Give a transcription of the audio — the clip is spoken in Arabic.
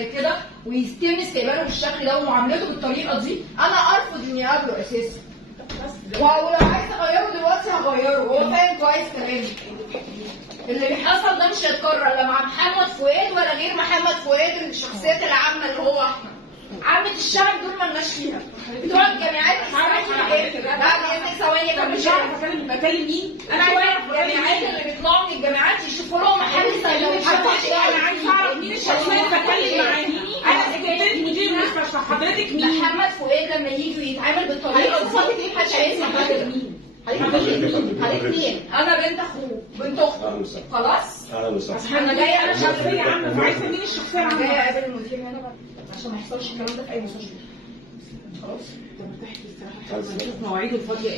زي كده ويتم استقباله بالشكل ده ومعاملته بالطريقه دي، انا ارفض اني اقابله اساسا. ولو عايز اغيره دلوقتي هغيره، هو فاهم كويس كلامي. اللي بيحصل ده مش هيتكرر لا مع محمد فؤاد ولا غير محمد فؤاد، الشخصيات العامه اللي هو احنا. عامة الشعب دول مالناش فيها. بتوع الجامعات بعد اذنك ثواني كمان مش عارفه بكلم مين؟ انا عايزه الجامعات اللي بيطلعوا من الجامعات يشوفوا لهم محل سندوتشات. انا عايزه اعرف مين الشخصيه اللي بتكلم معاه. انا سكرتيره مدير المستشفى، حضرتك مين؟ محمد فؤاد لما يجي ويتعامل بالطريقه دي محدش هيسمع حضرتك مين؟ حضرتك مين؟ انا بنت اخوه، بنت اخته. خلاص؟ اهلا وسهلا. انا جايه، انا شخصيه عامه، فعايزه مين الشخصيه العامه؟ جايه اقابل المدير هنا بقى عشان ما يحصلش الكلام ده في اي مستشفى. خلاص؟ انت مرتاح في الاستراحه، نشوف مواعيد الفاضيه.